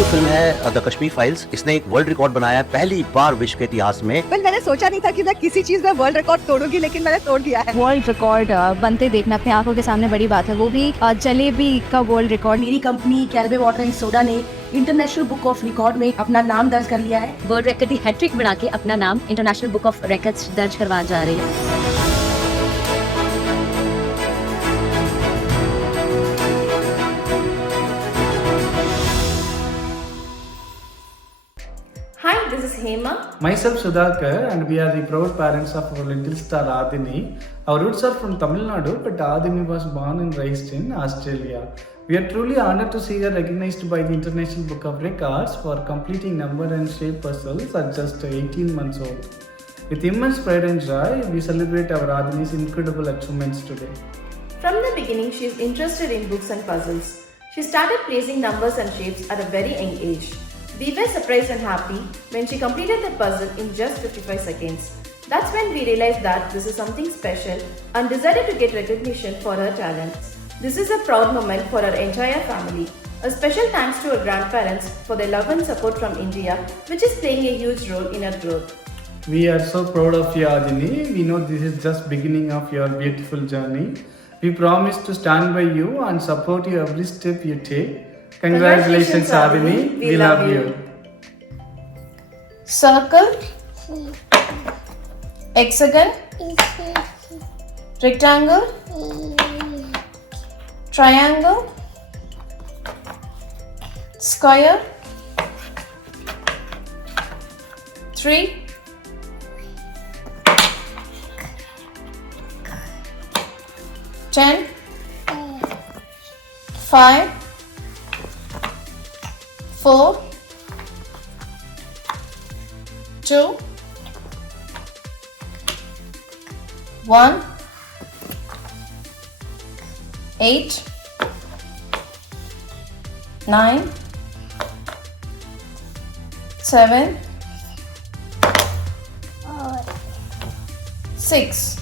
जो फिल्म है the Kashmir files, इसने एक वर्ल्ड रिकॉर्ड बनाया है पहली बार विश्व के इतिहास में। मैंने सोचा नहीं था कि मैं किसी चीज में वर्ल्ड रिकॉर्ड तोड़ूंगी, लेकिन मैंने तोड़ दिया है। वर्ल्ड रिकॉर्ड बनते देखना अपने आंखों के सामने बड़ी बात है, वो भी जलेबी का वर्ल्ड रिकॉर्ड। मेरी कंपनी कैरबे वाटर एंड सोडा ने इंटरनेशनल बुक ऑफ रिकॉर्ड में अपना नाम दर्ज कर लिया है। वर्ल्ड रिकॉर्ड की हैट्रिक बना के अपना नाम इंटरनेशनल बुक ऑफ रिकॉर्ड्स दर्ज करवा जा रही है। Hi, this is Hema. Myself Sudhakar, and we are the proud parents of our little star Aadhini. Our roots are from Tamil Nadu, but Aadhini was born and raised in Australia. We are truly honored to see her recognized by the International Book of Records for completing number and shape puzzles at just 18 months old. With immense pride and joy, we celebrate our Aadhini's incredible achievements today. From the beginning, she is interested in books and puzzles. She started placing numbers and shapes at a very young age. We were surprised and happy when she completed the puzzle in just 55 seconds. That's when we realized that this is something special and decided to get recognition for her talents. This is a proud moment for our entire family. A special thanks to our grandparents for their love and support from India, which is playing a huge role in her growth. We are so proud of you, Aadhini. We know this is just beginning of your beautiful journey. We promise to stand by you and support you every step you take. Congratulations, Aadhini. We love you. Circle, hexagon, rectangle, triangle, square, 3, 10, 5, 4, 2, 1, 8, 9, 7, 6,